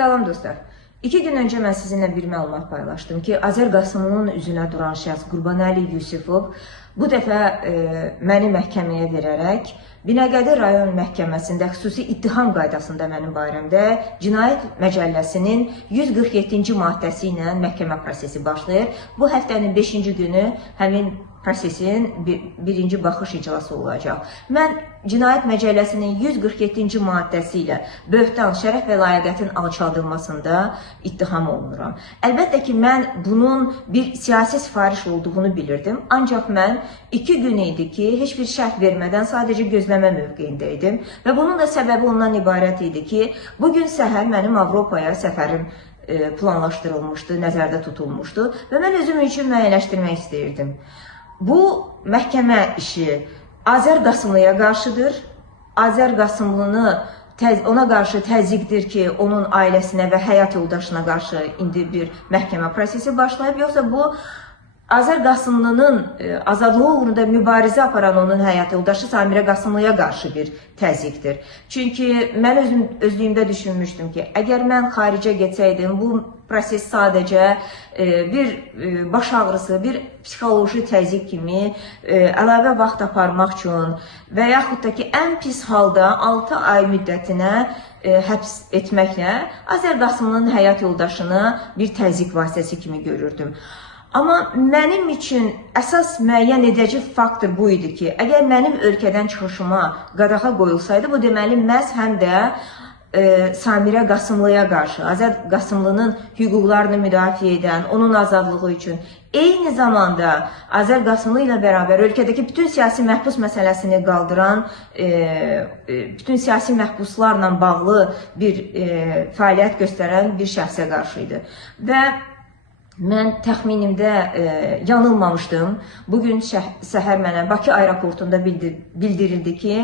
Salam dostlar. 2 gün önce mən sizinlə bir məlumat paylaşdım ki, Azər Qasımlının üzünə duran şəxs Qurbanəli Yusifov bu dəfə məni məhkəməyə verərək Binəqədi rayon məhkəməsində xüsusi ittiham qaydasında mənim barəmdə Cinayət Məcəlləsinin 147-ci maddəsi ilə məhkəmə prosesi başlayır. Bu həftənin 5-ci günü həmin prosesin birinci baxış iclası olacaq. Mən Cinayət Məcəlləsinin 147-ci maddəsi ilə böhtan, şərəf və layiqətin alçaldılmasında ittiham olunuram. Əlbəttə ki, mən bunun bir siyasi sifariş olduğunu bilirdim. Ancaq mən 2 gün idi ki, heç bir şərh vermədən sadəcə gözləmə mövqeyində idim. Və bunun da səbəbi ondan ibarət idi ki, bugün səhər mənim Avropaya səfərim planlaşdırılmışdı, nəzərdə tutulmuşdu və mən özüm üçün müəyyənləşdirmək istəyirdim. Bu məhkəmə işi Azər Qasımlıya qarşıdır. Azər Qasımlını ona qarşı təzyiqdir ki, onun ailəsinə və həyat yoldaşına qarşı indi bir məhkəmə prosesi başlayıb. Yoxsa bu Azər Qasımlının azadlığı uğrunda mübarizə aparan onun həyat yoldaşı Samirə Qasımlıya qarşı bir təzyiqdir. Çünki mən özlüyümdə düşünmüşdüm ki, əgər mən xaricə getsəydim, bu proses sadəcə bir baş ağrısı, bir psixoloji təzyiq kimi əlavə vaxt aparmaq üçün və yaxud da ki, ən pis halda 6 ay müddətinə həbs etməklə Azər Qasımlının həyat yoldaşını bir təzyiq vasitəsi kimi görürdüm. Amma mənim üçün əsas müəyyən edici faktor bu idi ki, əgər mənim ölkədən çıxışıma qadağa qoyulsaydı, bu deməli məhz həm də Samirə Qasımlıya qarşı, Azər Qasımlının hüquqlarını müdafiə edən, onun azadlığı üçün, eyni zamanda Azər Qasımlı ilə bərabər ölkədəki bütün siyasi məhbus məsələsini qaldıran, bütün siyasi məhbuslarla bağlı bir fəaliyyət göstərən bir şəxsə qarşı idi. Və mən təxminimdə yanılmamışdım. Bugün səhər mənə Bakı aeroportunda bildirildi ki,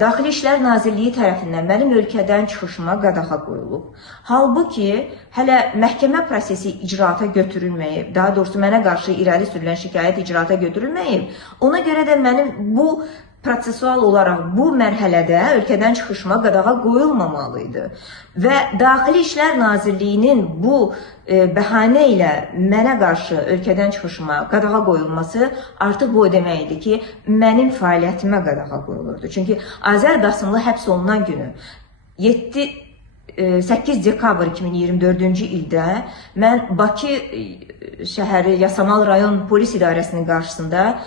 Daxili İşlər Nazirliyi tərəfindən mənim ölkədən çıxışıma qadağa qoyulub. Halbuki, hələ məhkəmə prosesi icraata götürülməyib, daha doğrusu mənə qarşı irəli sürülən şikayət icraata götürülməyib. Ona görə də mənim bu prosesual olaraq bu mərhələdə ölkədən çıxışıma qadağa qoyulmamalıydı. Və Daxili İşlər Nazirliyinin bu bəhanə ilə mənə qarşı ölkədən çıxışıma qadağa qoyulması artıq bu demək idi ki, mənim fəaliyyətimə qadağa qoyulurdu. Çünki Azər Qasımlı həbs olunan günü 8 dekabr 2024-cü ildə mən Bakı şəhəri Yasamal rayon polis idarəsinin qarşısında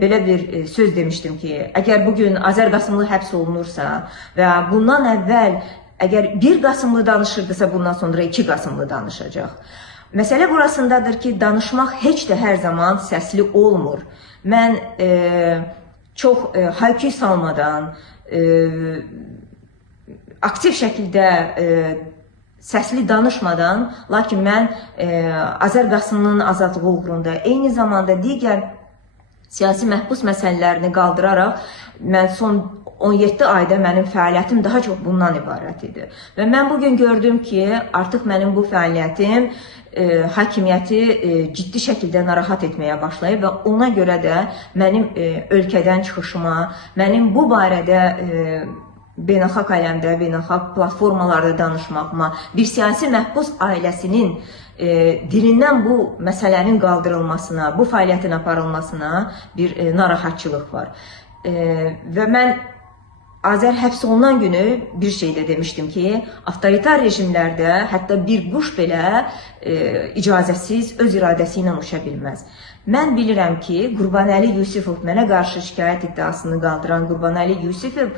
belə bir söz demişdim ki, əgər bugün Azər Qasımlı həbs olunursa və bundan əvvəl əgər 1 Qasımlı danışırdısa, bundan sonra 2 Qasımlı danışacaq. Məsələ burasındadır ki, danışmaq heç də hər zaman səsli olmur. Mən çox hayküy salmadan, aktiv şəkildə səsli danışmadan, lakin mən Azər Qasımlının azadlığı uğrunda, eyni zamanda digər siyasi məhbus məsələlərini qaldıraraq, mən son 17 ayda mənim fəaliyyətim daha çox bundan ibarət idi. Və mən bugün gördüm ki, artıq mənim bu fəaliyyətim hakimiyyəti ciddi şəkildə narahat etməyə başlayıb və ona görə də mənim ölkədən çıxışıma, mənim bu barədə beynəlxalq aləmdə, beynəlxalq platformalarda danışmağıma, bir siyasi məhbus ailəsinin dilindən bu məsələnin qaldırılmasına, bu fəaliyyətin aparılmasına bir narahatçılıq var. Və mən Azər həbs olunan günü bir şey də demişdim ki, avtoritar rejimlərdə hətta bir quş belə icazəsiz, öz iradəsi ilə uça bilməz. Mən bilirəm ki, Qurbanəli Yusifov, mənə qarşı şikayət iddiasını qaldıran Qurbanəli Yusifov,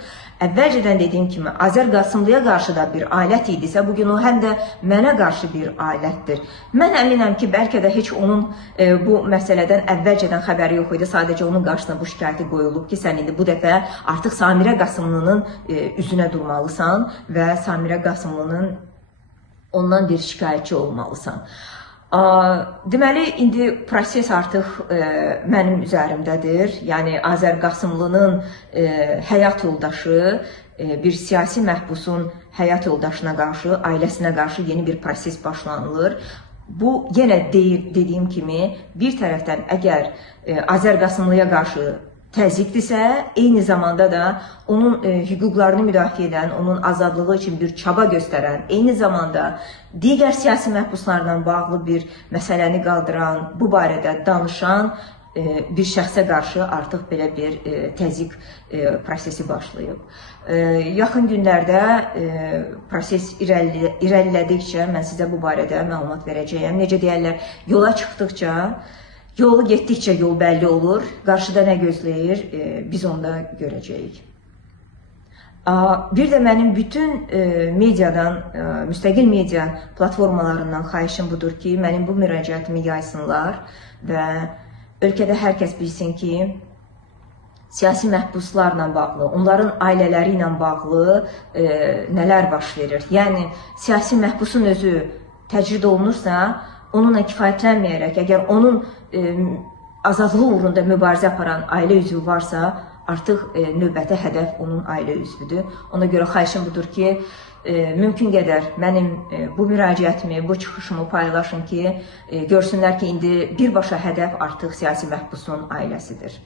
əvvəlcədən dediyim kimi, Azər Qasımlıya qarşı da bir alət idisə, bugün o həm də mənə qarşı bir alətdir. Mən əminəm ki, bəlkə də heç onun bu məsələdən əvvəlcədən xəbəri yox idi, sadəcə onun qarşısına bu şikayəti qoyulub ki, sən indi bu dəfə artıq Samirə Qasımlının üzünə durmalısan və Samirə Qasımlının ondan bir şikayətçi olmalısan. Deməli, indi proses artıq mənim üzərimdədir. Yəni, Azər Qasımlının həyat yoldaşı, bir siyasi məhbusun həyat yoldaşına qarşı, ailəsinə qarşı yeni bir proses başlanılır. Bu, yenə dediyim kimi, bir tərəfdən əgər Azər Qasımlıya qarşı təzyiqdirsə, eyni zamanda da onun hüquqlarını müdafiə edən, onun azadlığı üçün bir çaba göstərən, eyni zamanda digər siyasi məhbuslarla bağlı bir məsələni qaldıran, bu barədə danışan bir şəxsə qarşı artıq belə bir təzyiq prosesi başlayıb. Yaxın günlərdə proses irəlilədikcə mən sizə bu barədə məlumat verəcəyəm. Necə deyərlər, yola çıxdıqca, yolu getdikcə yol bəlli olur. Qarşıda nə gözləyir, biz onda görəcəyik. Bir də mənim bütün mediadan, müstəqil media platformalarından xahişim budur ki, mənim bu müraciətimi yaysınlar və ölkədə hər kəs bilsin ki, siyasi məhbuslarla bağlı, onların ailələri ilə bağlı nələr baş verir. Yəni, siyasi məhbusun özü təcrid olunursa, onunla kifayətlənməyərək, əgər onun azadlığı uğrunda mübarizə aparan ailə üzvü varsa, artıq növbəti hədəf onun ailə üzvüdür. Ona görə xahişim budur ki, mümkün qədər mənim bu müraciətimi, bu çıxışımı paylaşın ki, görsünlər ki, indi birbaşa hədəf artıq siyasi məhbusun ailəsidir.